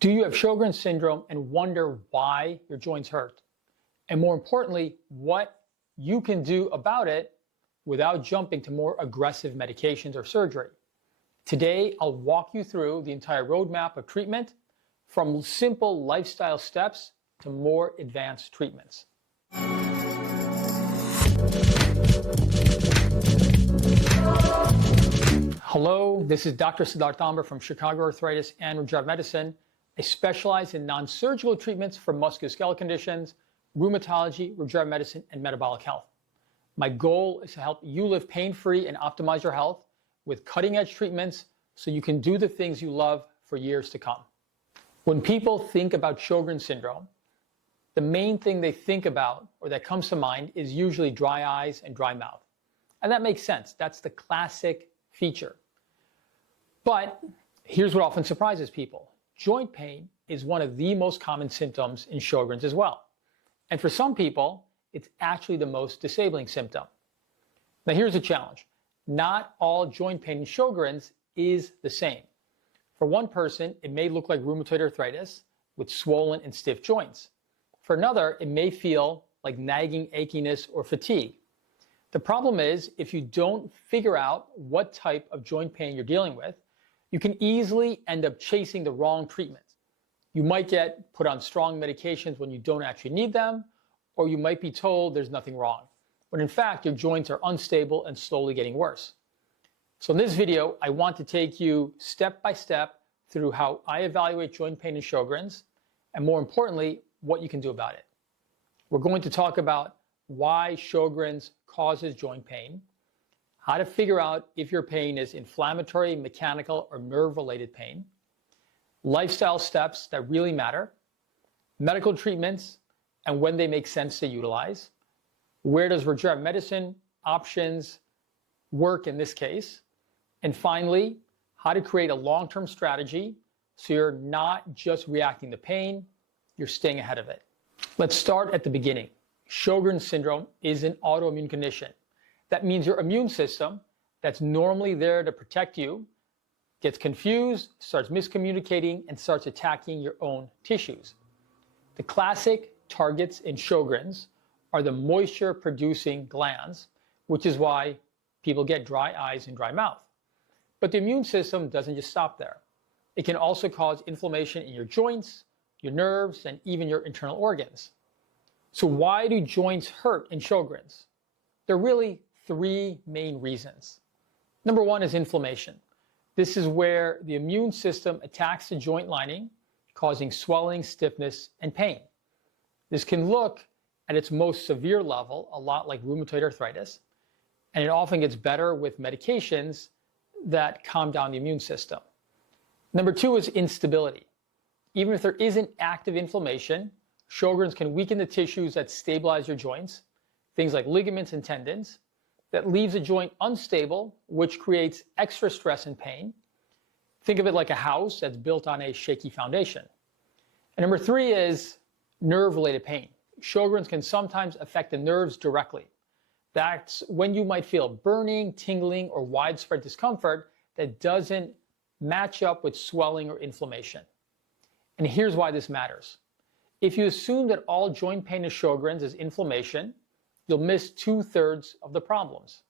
Do you have Sjögren syndrome and wonder why your joints hurt? And more importantly, what you can do about it without jumping to more aggressive medications or surgery. Today, I'll walk you through the entire roadmap of treatment, from simple lifestyle steps to more advanced treatments. Hello, this is Dr. Tambar from Chicago Arthritis and Regenerative Medicine. I specialize in non-surgical treatments for musculoskeletal conditions, rheumatology, regenerative medicine, and metabolic health. My goal is to help you live pain-free and optimize your health with cutting-edge treatments so you can do the things you love for years to come. When people think about Sjögren syndrome, the main thing they think about or that comes to mind is usually dry eyes and dry mouth. And that makes sense. That's the classic feature. But here's what often surprises people. Joint pain is one of the most common symptoms in Sjögren's as well. And for some people, it's actually the most disabling symptom. Now here's the challenge. Not all joint pain in Sjögren's is the same. For one person, it may look like rheumatoid arthritis with swollen and stiff joints. For another, it may feel like nagging achiness or fatigue. The problem is, if you don't figure out what type of joint pain you're dealing with, you can easily end up chasing the wrong treatment. You might get put on strong medications when you don't actually need them, or you might be told there's nothing wrong, when in fact your joints are unstable and slowly getting worse. So in this video, I want to take you step by step through how I evaluate joint pain in Sjögren's, and more importantly, what you can do about it. We're going to talk about why Sjögren's causes joint pain, how to figure out if your pain is inflammatory, mechanical, or nerve-related pain, lifestyle steps that really matter, medical treatments and when they make sense to utilize, where does regenerative medicine options work in this case, and finally, how to create a long-term strategy so you're not just reacting to pain, you're staying ahead of it. Let's start at the beginning. Sjögren syndrome is an autoimmune condition. That means your immune system, that's normally there to protect you, gets confused, starts miscommunicating, and starts attacking your own tissues. The classic targets in Sjögren's are the moisture-producing glands, which is why people get dry eyes and dry mouth. But the immune system doesn't just stop there. It can also cause inflammation in your joints, your nerves, and even your internal organs. So why do joints hurt in Sjögren's? There are really three main reasons. Number one is inflammation. This is where the immune system attacks the joint lining, causing swelling, stiffness, and pain. This can look, at its most severe level, a lot like rheumatoid arthritis, and it often gets better with medications that calm down the immune system. Number two is instability. Even if there isn't active inflammation, Sjögren's can weaken the tissues that stabilize your joints, things like ligaments and tendons. That leaves a joint unstable, which creates extra stress and pain. Think of it like a house that's built on a shaky foundation. And number three is nerve-related pain. Sjögren's can sometimes affect the nerves directly. That's when you might feel burning, tingling, or widespread discomfort that doesn't match up with swelling or inflammation. And here's why this matters. If you assume that all joint pain in Sjögren's is inflammation, you'll miss 2/3 of the problems.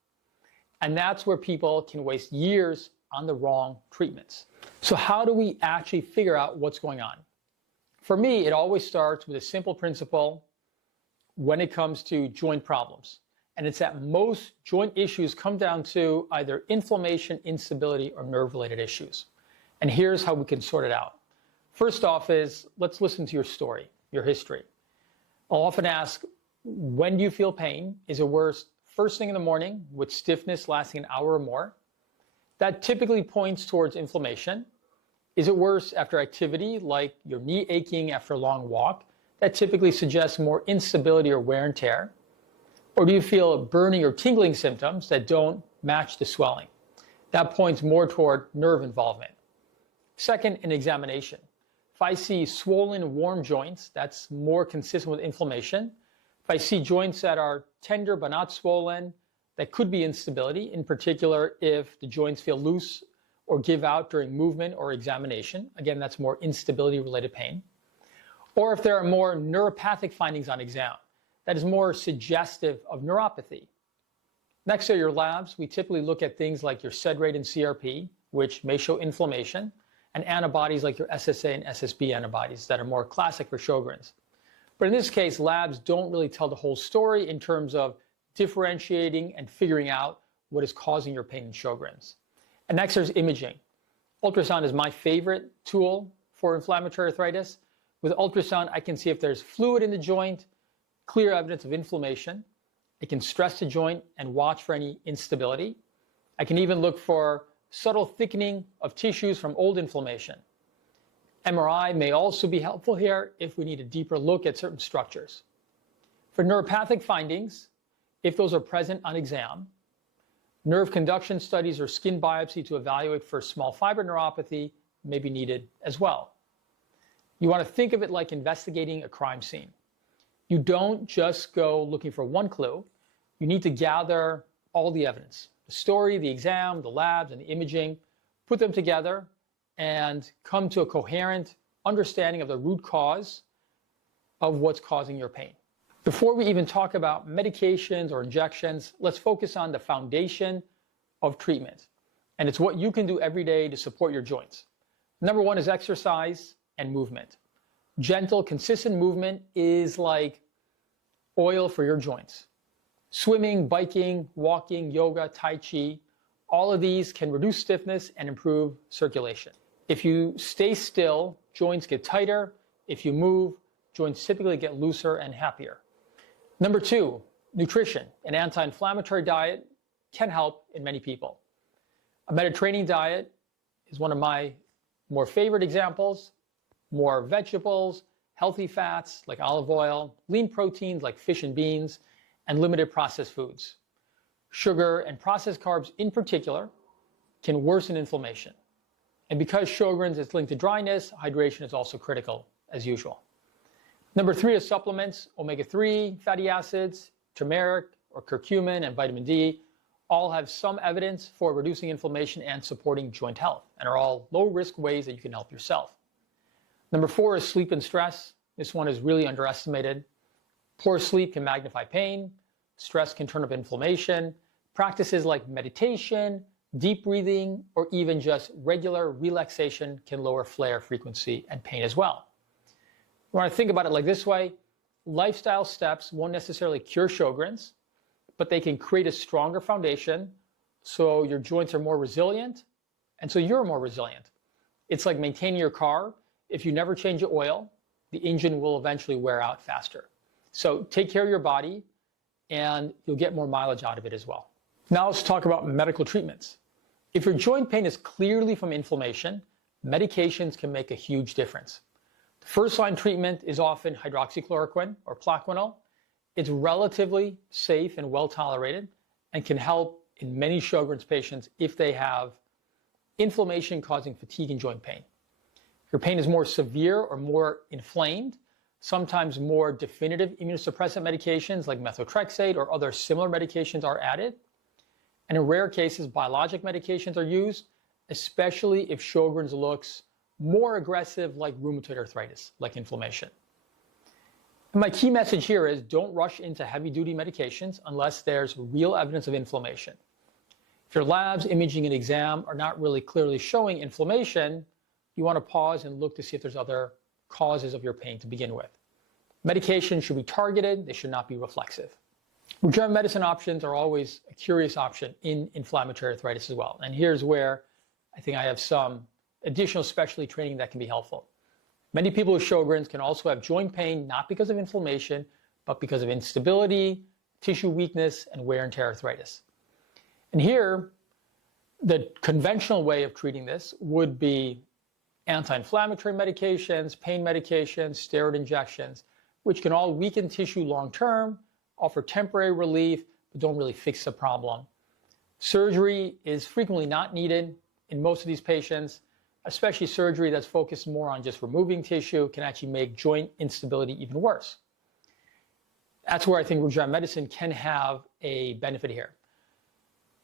And that's where people can waste years on the wrong treatments. So how do we actually figure out what's going on? For me, it always starts with a simple principle when it comes to joint problems. And it's that most joint issues come down to either inflammation, instability, or nerve-related issues. And here's how we can sort it out. First off is, let's listen to your story, your history. I'll often ask, when do you feel pain? Is it worse first thing in the morning with stiffness lasting an hour or more? That typically points towards inflammation. Is it worse after activity, like your knee aching after a long walk? That typically suggests more instability or wear and tear. Or do you feel burning or tingling symptoms that don't match the swelling? That points more toward nerve involvement. Second, an examination. If I see swollen, warm joints, that's more consistent with inflammation. If I see joints that are tender but not swollen, that could be instability, in particular if the joints feel loose or give out during movement or examination. Again, that's more instability-related pain. Or if there are more neuropathic findings on exam, that is more suggestive of neuropathy. Next are your labs. We typically look at things like your SED rate and CRP, which may show inflammation, and antibodies like your SSA and SSB antibodies that are more classic for Sjögren's. But in this case, labs don't really tell the whole story in terms of differentiating and figuring out what is causing your pain in Sjögren's. And next there's imaging. Ultrasound is my favorite tool for inflammatory arthritis. With ultrasound, I can see if there's fluid in the joint, clear evidence of inflammation. I can stress the joint and watch for any instability. I can even look for subtle thickening of tissues from old inflammation. MRI may also be helpful here if we need a deeper look at certain structures. For neuropathic findings, if those are present on exam, nerve conduction studies or skin biopsy to evaluate for small fiber neuropathy may be needed as well. You want to think of it like investigating a crime scene. You don't just go looking for one clue. You need to gather all the evidence, the story, the exam, the labs, and the imaging, put them together, and come to a coherent understanding of the root cause of what's causing your pain. Before we even talk about medications or injections, let's focus on the foundation of treatment. And it's what you can do every day to support your joints. Number one is exercise and movement. Gentle, consistent movement is like oil for your joints. Swimming, biking, walking, yoga, tai chi, all of these can reduce stiffness and improve circulation. If you stay still, joints get tighter. If you move, joints typically get looser and happier. Number two, nutrition. An anti-inflammatory diet can help in many people. A Mediterranean diet is one of my more favorite examples. More vegetables, healthy fats like olive oil, lean proteins like fish and beans, and limited processed foods. Sugar and processed carbs in particular can worsen inflammation. And because Sjögren's is linked to dryness, hydration is also critical as usual. Number three is supplements. Omega-3 fatty acids, turmeric or curcumin, and vitamin D all have some evidence for reducing inflammation and supporting joint health, and are all low-risk ways that you can help yourself. Number four is sleep and stress. This one is really underestimated. Poor sleep can magnify pain. Stress can turn up inflammation. Practices like meditation, deep breathing, or even just regular relaxation can lower flare frequency and pain as well. You want to think about it like this way. Lifestyle steps won't necessarily cure Sjögren's, but they can create a stronger foundation so your joints are more resilient, and so you're more resilient. It's like maintaining your car. If you never change the oil, the engine will eventually wear out faster. So take care of your body, and you'll get more mileage out of it as well. Now let's talk about medical treatments. If your joint pain is clearly from inflammation, medications can make a huge difference. The first-line treatment is often hydroxychloroquine or Plaquenil. It's relatively safe and well-tolerated and can help in many Sjögren's patients if they have inflammation causing fatigue and joint pain. If your pain is more severe or more inflamed, sometimes more definitive immunosuppressant medications like methotrexate or other similar medications are added. And in rare cases, biologic medications are used, especially if Sjögren's looks more aggressive like rheumatoid arthritis, like inflammation. And my key message here is don't rush into heavy-duty medications unless there's real evidence of inflammation. If your labs, imaging, and exam are not really clearly showing inflammation, you want to pause and look to see if there's other causes of your pain to begin with. Medication should be targeted, they should not be reflexive. Regenerative medicine options are always a curious option in inflammatory arthritis as well. And here's where I think I have some additional specialty training that can be helpful. Many people with Sjögren's can also have joint pain, not because of inflammation, but because of instability, tissue weakness, and wear and tear arthritis. And here, the conventional way of treating this would be anti-inflammatory medications, pain medications, steroid injections, which can all weaken tissue long-term, offer temporary relief, but don't really fix the problem. Surgery is frequently not needed in most of these patients, especially surgery that's focused more on just removing tissue can actually make joint instability even worse. That's where I think regenerative medicine can have a benefit here.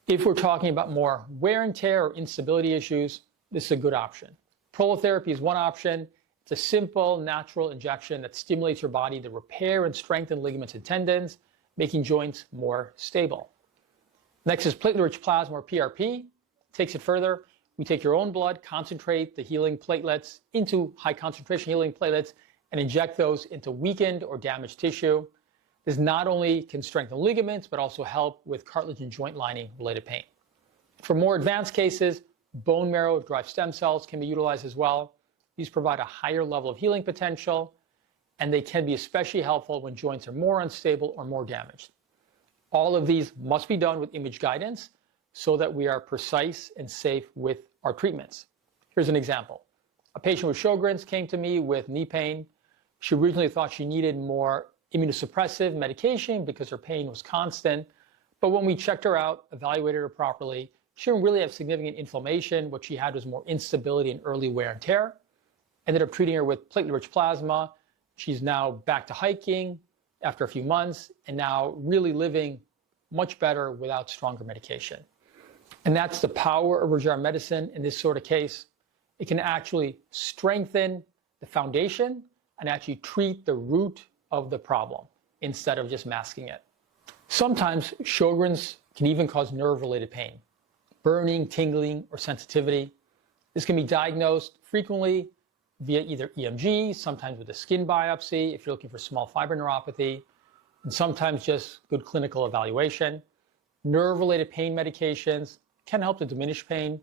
If we're talking about more wear and tear or instability issues, this is a good option. Prolotherapy is one option. It's a simple, natural injection that stimulates your body to repair and strengthen ligaments and tendons, making joints more stable. Next is platelet-rich plasma, or PRP. It takes it further. We take your own blood, concentrate the healing platelets into high concentration healing platelets, and inject those into weakened or damaged tissue. This not only can strengthen ligaments, but also help with cartilage and joint lining related pain. For more advanced cases, bone marrow-derived stem cells can be utilized as well. These provide a higher level of healing potential, and they can be especially helpful when joints are more unstable or more damaged. All of these must be done with image guidance so that we are precise and safe with our treatments. Here's an example. A patient with Sjögren's came to me with knee pain. She originally thought she needed more immunosuppressive medication because her pain was constant, but when we checked her out, evaluated her properly, she didn't really have significant inflammation. What she had was more instability and early wear and tear. Ended up treating her with platelet-rich plasma. She's now back to hiking after a few months and now really living much better without stronger medication. And that's the power of regenerative medicine in this sort of case. It can actually strengthen the foundation and actually treat the root of the problem instead of just masking it. Sometimes Sjögren's can even cause nerve-related pain, burning, tingling, or sensitivity. This can be diagnosed frequently via either EMG, sometimes with a skin biopsy if you're looking for small fiber neuropathy, and sometimes just good clinical evaluation. Nerve-related pain medications can help to diminish pain.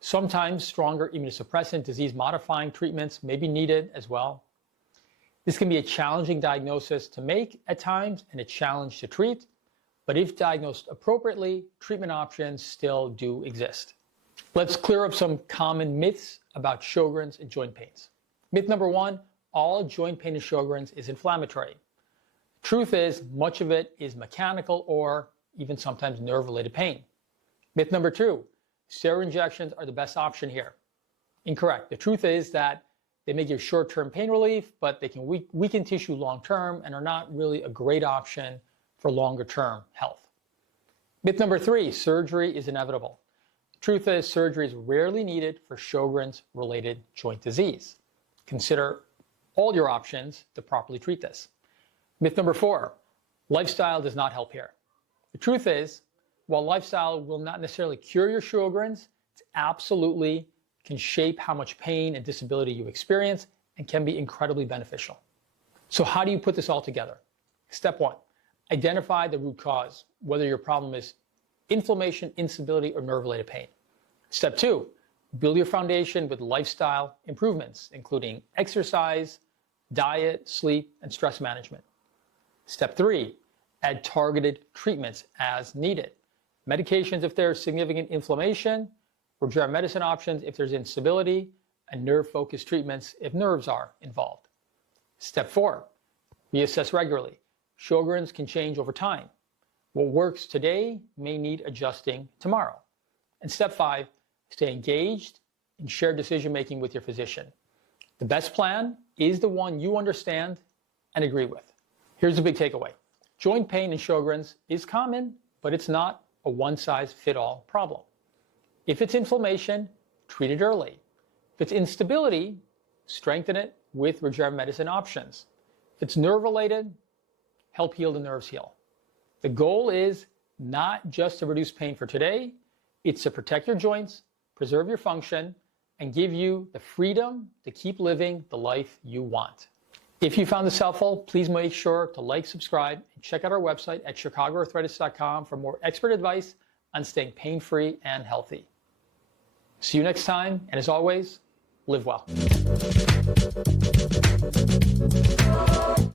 Sometimes stronger immunosuppressant, disease-modifying treatments may be needed as well. This can be a challenging diagnosis to make at times and a challenge to treat, but if diagnosed appropriately, treatment options still do exist. Let's clear up some common myths about Sjögren's and joint pains. Myth number one, all joint pain in Sjögren's is inflammatory. Truth is, much of it is mechanical or even sometimes nerve-related pain. Myth number two, steroid injections are the best option here. Incorrect. The truth is that they may give short-term pain relief, but they can weaken tissue long-term and are not really a great option for longer-term health. Myth number three, surgery is inevitable. The truth is, surgery is rarely needed for Sjögren's related joint disease. Consider all your options to properly treat this. Myth number four, lifestyle does not help here. The truth is, while lifestyle will not necessarily cure your Sjögren's, it absolutely can shape how much pain and disability you experience and can be incredibly beneficial. So how do you put this all together? Step one, identify the root cause, whether your problem is inflammation, instability, or nerve-related pain. Step two, build your foundation with lifestyle improvements, including exercise, diet, sleep, and stress management. Step three, add targeted treatments as needed. Medications if there's significant inflammation, regenerative medicine options if there's instability, and nerve-focused treatments if nerves are involved. Step four, reassess regularly. Sjögren's can change over time. What works today may need adjusting tomorrow. And step five, stay engaged in shared decision-making with your physician. The best plan is the one you understand and agree with. Here's the big takeaway. Joint pain in Sjögren's is common, but it's not a one-size-fits-all problem. If it's inflammation, treat it early. If it's instability, strengthen it with regenerative medicine options. If it's nerve-related, help heal the nerves heal. The goal is not just to reduce pain for today, it's to protect your joints, preserve your function, and give you the freedom to keep living the life you want. If you found this helpful, please make sure to like, subscribe, and check out our website at chicagoarthritis.com for more expert advice on staying pain-free and healthy. See you next time, and as always, live well.